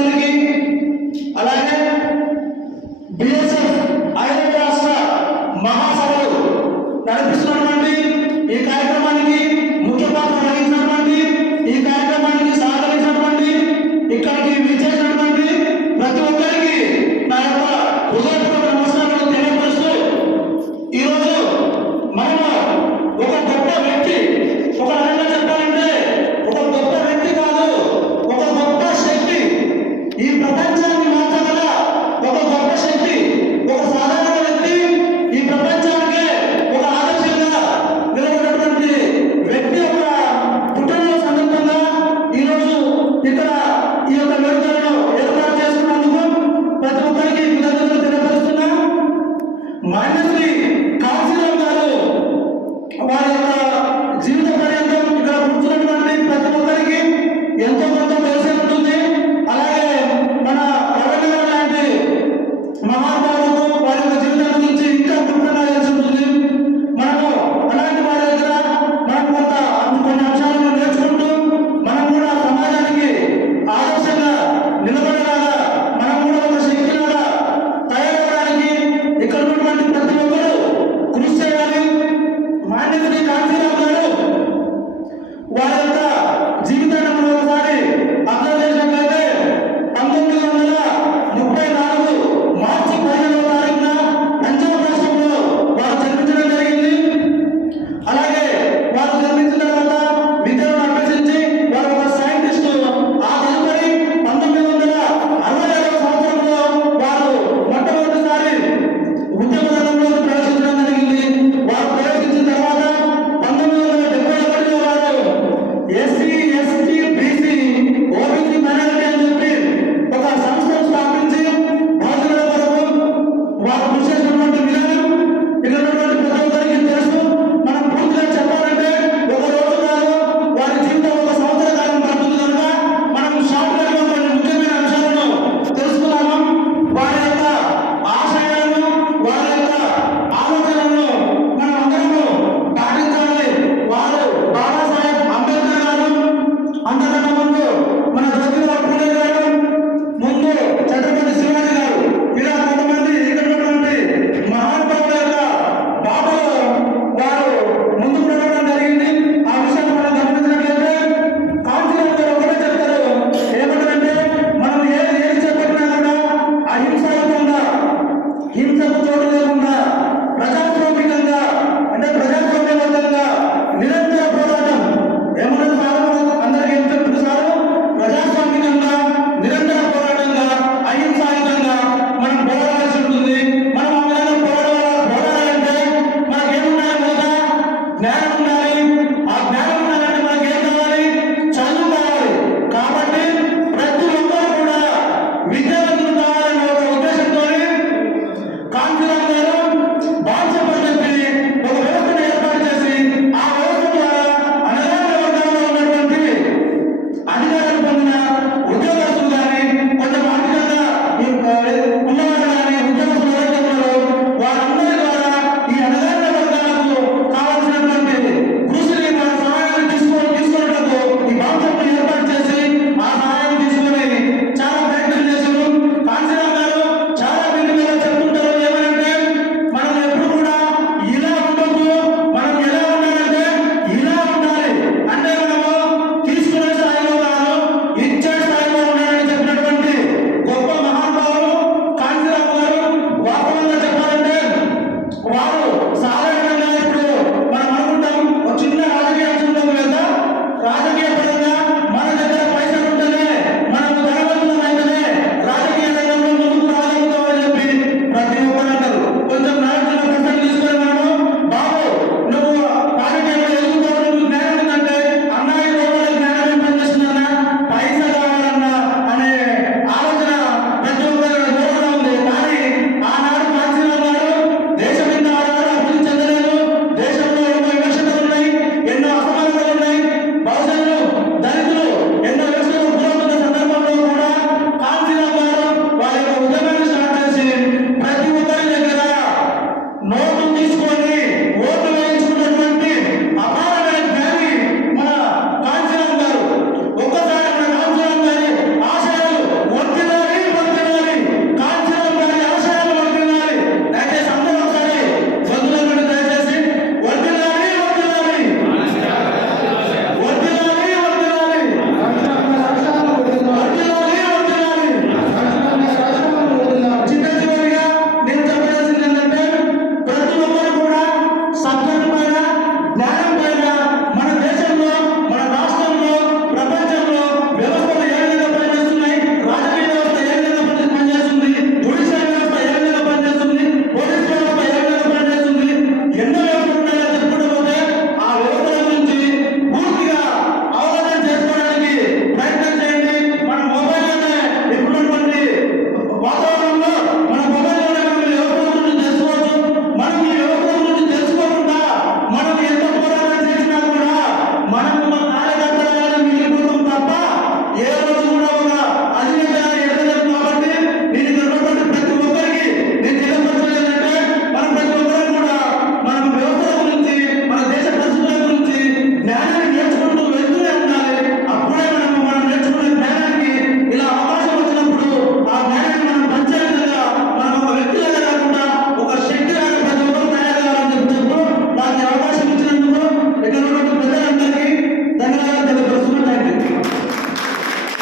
పెద్దలందరికీ, అలాగే బిఎస్ఎఫ్ 5వ రాష్ట్ర మహాసభలు నడిపిస్తున్నటువంటి ఈ కార్యక్రమానికి ముఖ్య పాత్ర వహించినటువంటి, ఈ కార్యక్రమానికి సహకరించినటువంటి, ఇక్కడికి విచ్చేసినటువంటి ప్రతి ఒక్కరికి నా యొక్క హృదయపూర్వక నమస్కారాలు తెలియపరుస్తూ, ఈరోజు మనము ఒక గొప్ప వ్యక్తి, ఒక రకంగా చెప్పాలంటే ఒక గొప్ప వ్యక్తి కాదు, ఒక గొప్ప శక్తి, ఈ ప్రపంచాన్ని మార్చగల ఒక గొప్ప శక్తి, ఒక సాధారణ వ్యక్తి, ఈ ప్రపంచానికే ఒక ఆదర్శంగా నిలబడినటువంటి వ్యక్తి యొక్క పుట్టినరోజు సందర్భంగా ఈరోజు ఇక్కడ ఈ యొక్క వేడుకలను ఏర్పాటు చేసుకున్నందుకు ప్రతి ఒక్కరికి కృతజ్ఞతలు తెలియపరుస్తున్నా. మాన్యశ్రీ